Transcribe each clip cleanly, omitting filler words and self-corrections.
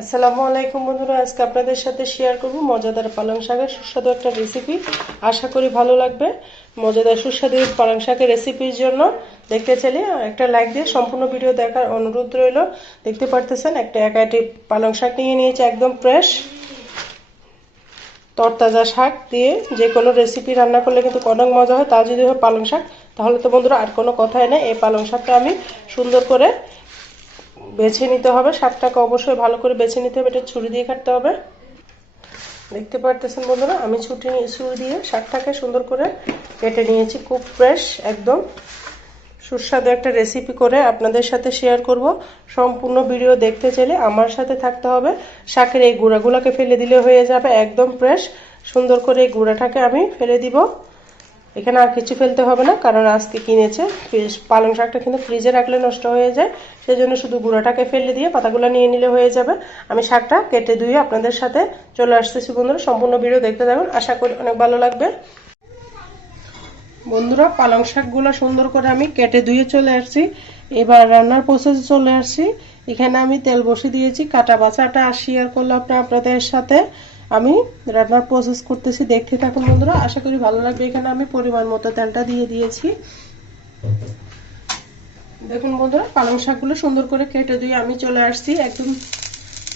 আসসালামু আলাইকুম বন্ধুরা, আজকে আপনাদের সাথে শেয়ার করব মজাদার পালং শাকের সুস্বাদু একটা রেসিপি। আশা করি ভালো লাগবে। মজাদার সুস্বাদু পালং শাকের রেসিপির জন্য দেখতে চাইলে একটা লাইক দিয়ে সম্পূর্ণ ভিডিও দেখার অনুরোধ রইল। দেখতে পারতেছেন একটা একাটি পালং শাক নিয়ে নিয়েছি, একদম ফ্রেশ তরতাজা শাক দিয়ে যে কোনো রেসিপি রান্না করলে কিন্তু অনেক মজা হয়। তা যদি হয় পালং শাক, তাহলে তো বন্ধুরা আর কোনো কথাই নেই। এই পালং শাকটা আমি সুন্দর করে বেছে নিতে হবে। শাকটাকে অবশ্যই ভালো করে বেছে নিতে হবে, এটা ছুরি দিয়ে কাটতে হবে। দেখতে পারতেছেন বন্ধুরা, আমি ছুরি দিয়ে শাকটাকে সুন্দর করে কেটে নিয়েছি। খুব ফ্রেশ, একদম সুস্বাদু একটা রেসিপি করে আপনাদের সাথে শেয়ার করব। সম্পূর্ণ ভিডিও দেখতে চাইলে আমার সাথে থাকতে হবে। শাকের এই গুঁড়াগুলোকে ফেলে দিলে হয়ে যাবে, একদম ফ্রেশ। সুন্দর করে এই গুঁড়াটাকে আমি ফেলে দিব। এখানে আর কিছু ফেলতে হবে না, কারণ আজকে কিনেছে। পালং শাকটা কিন্তু ফ্রিজে রাখলে নষ্ট হয়ে যায়, সেই জন্য শুধু গুঁড়াটাকে ফেলে দিয়ে পাতাগুলো নিয়ে নিলে হয়ে যাবে। আমি শাকটা কেটে ধুয়ে আপনাদের সাথে চলে আসতেছি বন্ধুরা। সম্পূর্ণ ভিডিও দেখতে থাকুন, আশা করি অনেক ভালো লাগবে। বন্ধুরা, পালং শাকগুলো সুন্দর করে আমি কেটে ধুয়ে চলে আসছি। এবার রান্নার প্রসেসে চলে আসছি। এখানে আমি তেল বসিয়ে দিয়েছি, কাটা বাছাটা শেয়ার করলাম আপনাদের সাথে। আমি রান্নার প্রসেস করতেছি, দেখতে থাকুন বন্ধুরা, আশা করি ভালো লাগবে। এখানে আমি পরিমাণ মতো তেলটা দিয়ে দিয়েছি। দেখুন বন্ধুরা, পালং শাকগুলো সুন্দর করে কেটে ধুয়ে আমি চলে আসছি। একদম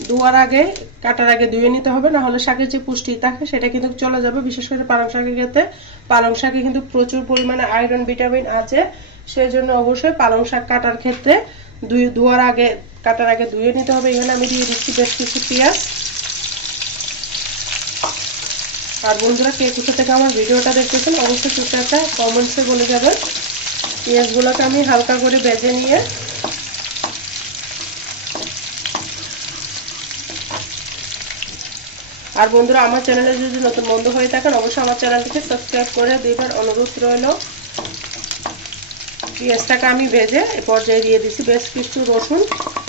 ধোয়ার আগে, কাটার আগে ধুয়ে নিতে হবে, না হলে শাকের যে পুষ্টি থাকে সেটা কিন্তু চলে যাবে। বিশেষ করে পালং শাকের ক্ষেত্রে পালং শাকে কিন্তু প্রচুর পরিমাণে আয়রন ভিটামিন আছে, সেই জন্য অবশ্যই পালং শাক কাটার ক্ষেত্রে ধোয়ার আগে, কাটার আগে ধুয়ে নিতে হবে। এখানে আমি দিয়ে দিচ্ছি বেশ কিছু পেঁয়াজ। আর বন্ধুরা, কে কোথা থেকে আমার ভিডিওটা দেখতেছেন অবশ্যই ছোট্ট একটা কমেন্টসে বলে যাবেন। পেঁয়াজগুলোকে আমি হালকা করে ভেজে নিয়ে আর বন্ধুরা, আমার চ্যানেলে যদি নতুন বন্ধু হয়ে থাকেন অবশ্যই আমার চ্যানেলটিকে সাবস্ক্রাইব করে দিবার অনুরোধ রইল। পেঁয়াজটাকে আমি ভেজে এ পর্যায়ে দিয়ে দিচ্ছি বেশ কিছু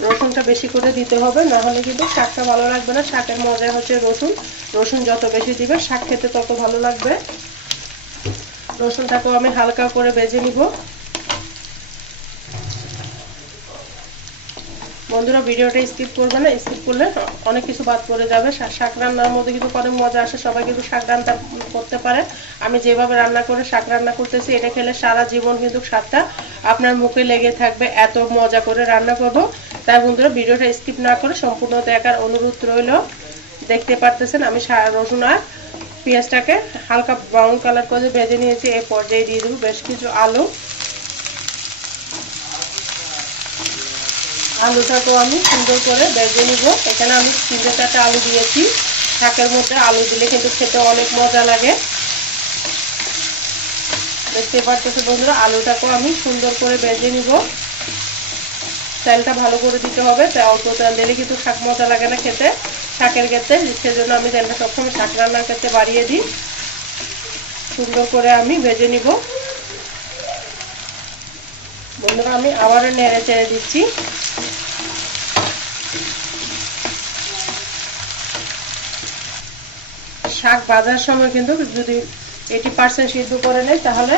রসুনটা বেশি করে দিতে হবে, না হলে কিন্তু শাকটা ভালো লাগবে না। শাকের মজা হচ্ছে রসুন যত বেশি দিবে শাক খেতে তত ভালো লাগবে। রসুনটাকেও আমি হালকা করে ভেজে নিব। বন্ধুরা, ভিডিওটা স্কিপ করবে না, স্কিপ করলে অনেক কিছু বাদ পড়ে যাবে। শাক রান্নার মধ্যে কিন্তু অনেক মজা আসে, সবাই কিন্তু শাক রান্না করতে পারে। আমি যেভাবে রান্না করে শাক রান্না করতেছি, এটা খেলে সারা জীবন কিন্তু শাকটা আপনার মুখে লেগে থাকবে, এত মজা করে রান্না করব। তাই বন্ধুরা, ভিডিওটা স্কিপ না করে সম্পূর্ণ দেখার অনুরোধ রইল। দেখতে পারতেছেন আমি রসুন আর পেঁয়াজটাকে হালকা ব্রাউন কালার করে ভেজে নিয়েছি। এই পর্যায়ে দিয়ে দেবো বেশ কিছু আলুটাকেও আমি সুন্দর করে ভেজে নিব। এখানে আমি 3-4টা আলু দিয়েছি। শাকের মধ্যে আলু দিলে কিন্তু খেতে অনেক মজা লাগে। দেখতে পাচ্ছেন বন্ধুরা, আলুটাকেও আমি সুন্দর করে ভেজে নিব। তেলটা ভালো করে দিতে হবে, অল্প তেল দিলে কিন্তু শাক মজা লাগে না খেতে শাকের ক্ষেত্রে। সেজন্য আমি তেলটা সবসময় শাক রান্নার ক্ষেত্রে বাড়িয়ে দিই। সুন্দর করে আমি ভেজে নিব। বন্ধুরা, আমি আবারও নেড়ে চেড়ে দিচ্ছি। শাক ভাজার সময় কিন্তু যদি 80% সিদ্ধ করে নেয়, তাহলে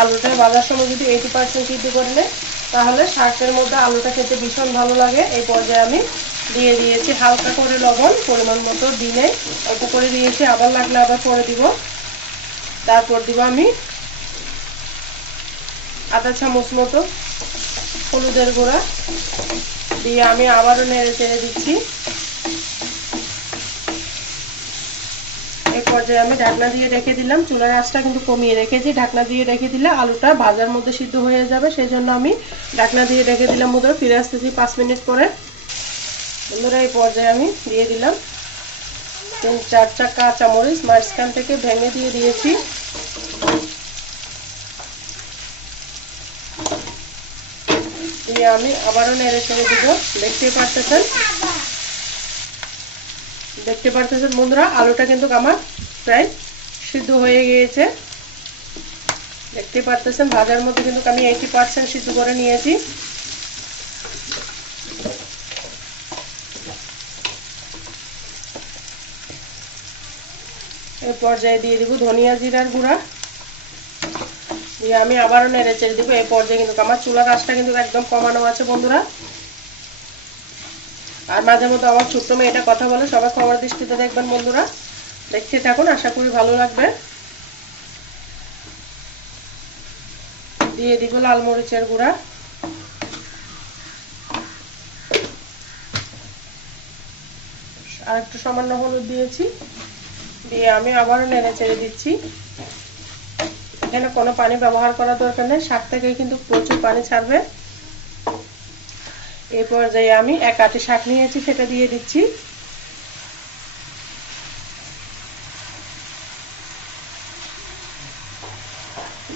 আলুটা ভাজার সময় যদি 80% সিদ্ধ করে নেয়, তাহলে শাকের মধ্যে আলুটা খেতে ভীষণ ভালো লাগে। এই পর্যায়ে আমি দিয়ে দিয়েছি হালকা করে লবণ, পরিমাণ মতো দিনে অল্প করে দিয়েছি, আবার লাগলে আবার পরে দিব। তারপর দিব আমি আধা চামচ মতো হলুদের গুঁড়া দিয়ে আমি আবারও নেড়ে চেড়ে দিচ্ছি। এই পর্যায়ে আমি ঢাকনা দিয়ে রেখে দিলাম। চুলার আঁচটা কিন্তু কমিয়ে রেখেছি। ঢাকনা দিয়ে রেখে দিলে আলুটা ভাজার মধ্যে সিদ্ধ হয়ে যাবে, সেই জন্য আমি ঢাকনা দিয়ে রেখে দিলাম। বন্ধুরা, ফিরে আসতেছি 5 মিনিট পরে। বন্ধুরা, এই পর্যায়ে আমি দিয়ে দিলাম 3-4টা কাঁচামরিচ মাঝখান থেকে ভেঙে দিয়ে দিয়েছি। দিয়ে আমি আবারও নেড়ে চেড়ে দিব। দেখতে পারতেছেন বন্ধুরা, আলুটা কিন্তু আমার প্রায় সিদ্ধ হয়ে গিয়েছে। দেখতে পারতেছেন ভাজার মধ্যে কিন্তু আমি 80% সিদ্ধ করে নিয়েছি। এই পর্যায়ে দিয়ে দিব ধনিয়া জিরার গুঁড়া, দিয়ে আমি আবারও নেড়ে চেড়ে দিব। এই পর্যায়ে কিন্তু আমার চুলার আঁচটা কিন্তু একদম কমানো আছে বন্ধুরা। আর মাঝে মধ্যে আমার ছোট্ট মেয়েটা কথা বলে, সবাই ক্ষমার দৃষ্টিতে দেখবেন বন্ধুরা। দেখতে থাকুন, আশা করি ভালো লাগবে। দিয়ে দিব লাল মরিচের গুঁড়া, আর একটু সামান্য হলুদ দিয়েছি, দিয়ে আমি আবারও নেড়ে চেড়ে দিচ্ছি। এখানে কোনো পানি ব্যবহার করার দরকার নেই, শাক থেকে কিন্তু প্রচুর পানি ছাড়বে। এই পর্যায়ে আমি এক আটি শাক নিয়েছি, সেটা দিয়ে দিচ্ছি।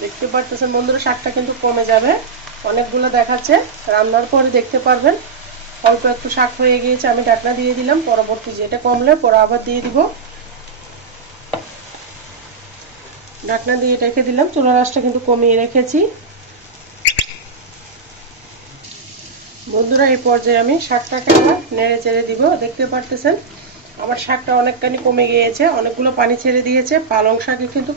দেখতে পারতেছেন বন্ধুরা, শাকটা কিন্তু কমে যাবে, অনেকগুলো দেখাচ্ছে, রান্নার পরে দেখতে পারবেন অল্প একটু শাক হয়ে গিয়েছে। আমি ঢাকনা দিয়ে দিলাম, পরবর্তী যেটা কমলে পরে আবার দিয়ে দিব। ঢাকনা দিয়ে রেখে দিলাম, চুলার আঁচটা কিন্তু কমিয়ে রেখেছি। বন্ধুরা এই পর্যায়ে আমি শাকটাকে নেড়ে চেড়ে দিব। দেখতে পারতেছেন আমার শাকটা অনেকখানি কমে গিয়েছে, অনেকগুলো পানি ছেড়ে দিয়েছে। পালং শাকে কিন্তু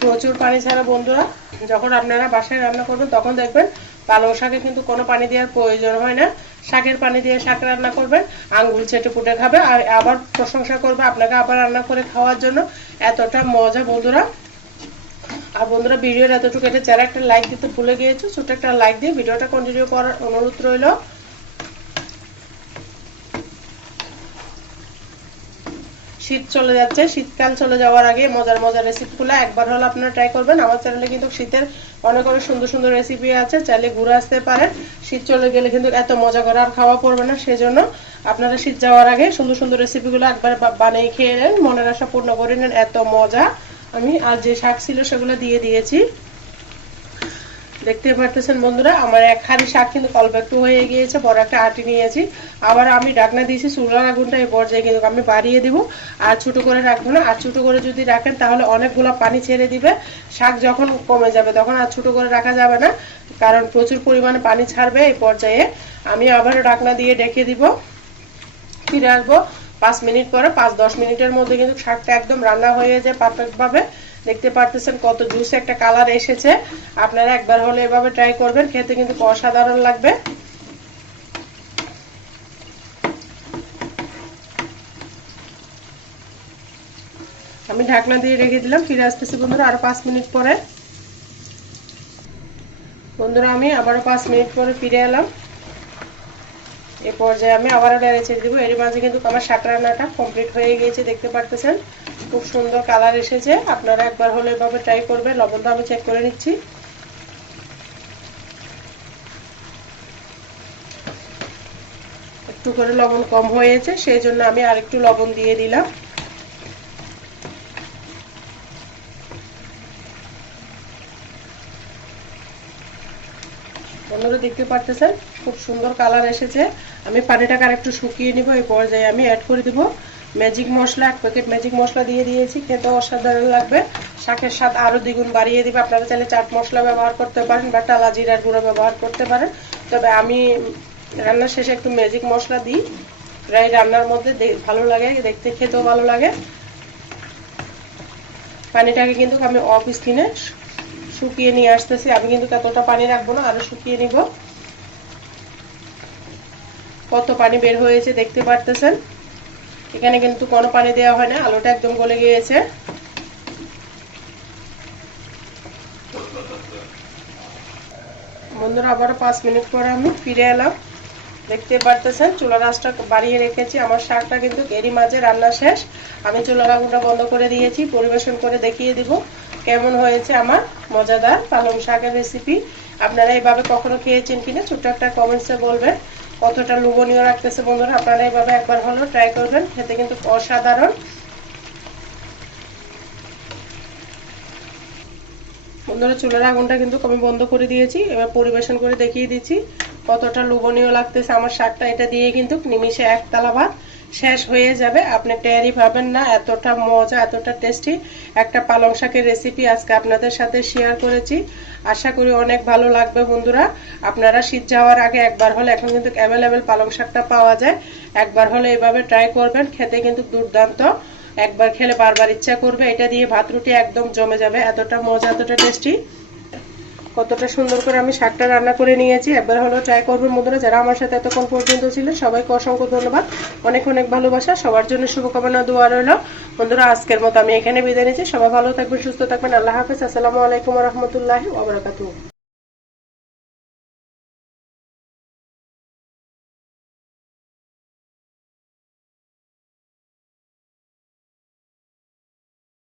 প্রচুর পানি ছাড়া বন্ধুরা। যখন আপনারা বাসায় রান্না করবেন তখন দেখবেন পালং শাকে কিন্তু কোনো পানি দেওয়ার প্রয়োজন হয় না। শাকের পানি দিয়ে শাক রান্না করবেন, আঙ্গুল চেটে পুটে খাবে, আর আবার প্রশংসা করবে আপনাকে আবার রান্না করে খাওয়ার জন্য। এতটা মজা বন্ধুরা। আর বন্ধুরা ভিডিওর এতটুকু এটা যারা একটা লাইক দিতে ভুলে গিয়েছো, ছোট একটা লাইক দিয়ে ভিডিওটা কন্টিনিউ করার অনুরোধ রইল। শীত চলে যাচ্ছে, শীতকাল চলে যাওয়ার আগে মজার মজার রেসিপিগুলো একবার হলো আপনারা ট্রাই করবেন। আমার চ্যানেলে কিন্তু শীতের অনেক অনেক সুন্দর সুন্দর রেসিপি আছে, চাইলে ঘুরে আসতে পারেন। শীত চলে গেলে কিন্তু এত মজা করে আর খাওয়া পড়বে না, সেজন্য আপনারা শীত যাওয়ার আগে সুন্দর সুন্দর রেসিপিগুলো একবার বানিয়ে খেয়ে নেন, মনের আশা পূর্ণ করে নেন। এত মজা। আমি আর যে শাক ছিল সেগুলো দিয়ে দিয়েছি। দেখতে পারতেছেন বন্ধুরা আমার এক হাঁড়ি শাক কিন্তু অল্প একটু হয়ে গিয়েছে, বড় একটা আটি নিয়েছি। আবার আমি ঢাকনা দিয়েছি, চুলার আগুনটা এই পর্যায়ে কিন্তু আমি বাড়িয়ে দিব, আর ছোট করে রাখবো না। আর ছোট করে যদি রাখেন তাহলে অনেকগুলো পানি ছেড়ে দিবে, শাক যখন কমে যাবে তখন আর ছোট করে রাখা যাবে না, কারণ প্রচুর পরিমাণে পানি ছাড়বে। এই পর্যায়ে আমি আবারও ঢাকনা দিয়ে ঢেকে দিব। ফিরে আসবো 5 মিনিট পরে। 5-10 মিনিটের মধ্যে কিন্তু শাকটা একদম রান্না হয়ে যায় পারফেক্ট ভাবে। দেখতে পারতেছেন কত জুস একটা কালার এসেছে। আপনারা একবার হলে এভাবে ট্রাই করবেন, খেতে কিন্তু অসাধারণ লাগবে। আমি ঢাকনা দিয়ে রেখে দিলাম, ফিরে আসতেছি বন্ধুরা আরো 5 মিনিট পরে। বন্ধুরা আমি আবারও 5 মিনিট পরে ফিরে এলাম। এই পর্যায়ে আমি আবারও নেড়ে ছেড়ে দিব। এর মাঝে কিন্তু আমার শাক রান্নাটা কমপ্লিট হয়ে গিয়েছে, দেখতে পারতেছেন খুব সুন্দর কালার এসেছে। আপনারা একবার হলে এভাবে ট্রাই করবেন। লবণটা আমি চেক করে নিচ্ছি। একটু করে লবণ কম হয়েছে, সেই জন্য আমি আরেকটু লবণ দিয়ে দিলাম। বন্ধুরা দেখতে পারতেছেন খুব সুন্দর কালার এসেছে। আমি পানিটাকে আরেকটু শুকিয়ে নিব। এই পর্যায়ে আমি অ্যাড করে দিব ম্যাজিক মশলা। 1 প্যাকেট ম্যাজিক মশলা দিয়ে দিয়েছি, খেতে অসাধারণ লাগবে। শাকের স্বাদ আরো দ্বিগুণ বাড়িয়ে দিবে। আপনারা চাইলে চাট মশলা ব্যবহার করতে পারেন বা টালা জিরার গুঁড়ো ব্যবহার করতে পারেন, তবে আমি রান্নার শেষে একটু ম্যাজিক মশলা দিই, প্রায় রান্নার মধ্যে ভালো লাগে, দেখতে খেতেও ভালো লাগে। পানিটাকে কিন্তু আমি অফ স্কিনে শুকিয়ে নিয়ে আসতেছি। আমি কিন্তু এতটা পানি রাখবো না, আরো শুকিয়ে নিব। কত পানি বের হয়েছে দেখতে পারতেছেন। এখানে কিন্তু কোনো পানি দেওয়া হয় না, আলুটা একদম গলে গিয়েছে। বন্ধুরা আবারও 5 মিনিট পরে আমি ফিরে এলাম। দেখতে পারতেছেন চুলার আঁচটা বাড়িয়ে রেখেছি। আমার শাকটা কিন্তু এরই মাঝে রান্না শেষ। আমি চুলার আগুনটা বন্ধ করে দিয়েছি। পরিবেশন করে দেখিয়ে দিব কেমন হয়েছে আমার মজাদার পালং শাকের রেসিপি। আপনারা এইভাবে কখনো খেয়েছেন কিনা ছোট্ট একটা কমেন্টসে বলবেন। কতটা লোভনীয় লাগতেছে বন্ধুরা, আপনারা এইভাবে একবার হলেও ট্রাই করবেন, খেতে কিন্তু অসাধারণ। বন্ধুরা চুলার আগুনটা কিন্তু আমি বন্ধ করে দিয়েছি। এবার পরিবেশন করে দেখিয়ে দিচ্ছি কতটা লোভনীয় লাগতেছে আমার শাকটা। এটা দিয়ে কিন্তু নিমিষে এক থালা ভাত শেষ হয়ে যাবে, আপনি টেরই পাবেন না। এতটা মজা, এতটা টেস্টি একটা পালং শাকের রেসিপি আজকে আপনাদের সাথে শেয়ার করেছি। আশা করি অনেক ভালো লাগবে বন্ধুরা। আপনারা শীত যাওয়ার আগে একবার হলে, এখন কিন্তু অ্যাভেলেবেল পালং শাকটা পাওয়া যায়, একবার হলে এভাবে ট্রাই করবেন, খেতে কিন্তু দুর্দান্ত। একবার খেলে বারবার ইচ্ছা করবে। এটা দিয়ে ভাত রুটি একদম জমে যাবে, এতটা মজা, এতটা টেস্টি। কতটা সুন্দর করে আমি শাকটা রান্না করে নিয়েছি। একবার হলো ট্রাই করবেন বন্ধুরা। যারা আমার সাথে এতক্ষণ পর্যন্ত ছিলেন সবাইকে অসংখ্য ধন্যবাদ, অনেক অনেক ভালোবাসা, সবার জন্য শুভকামনা দোয়া রইল। বন্ধুরা আজকের মতো আমি এখানে বিদায় নিচ্ছি। সবাই ভালো থাকবেন, সুস্থ থাকবেন। আল্লাহ হাফেজ। আসসালামু আলাইকুম ওয়া রাহমাতুল্লাহি ওয়া বারাকাতুহু।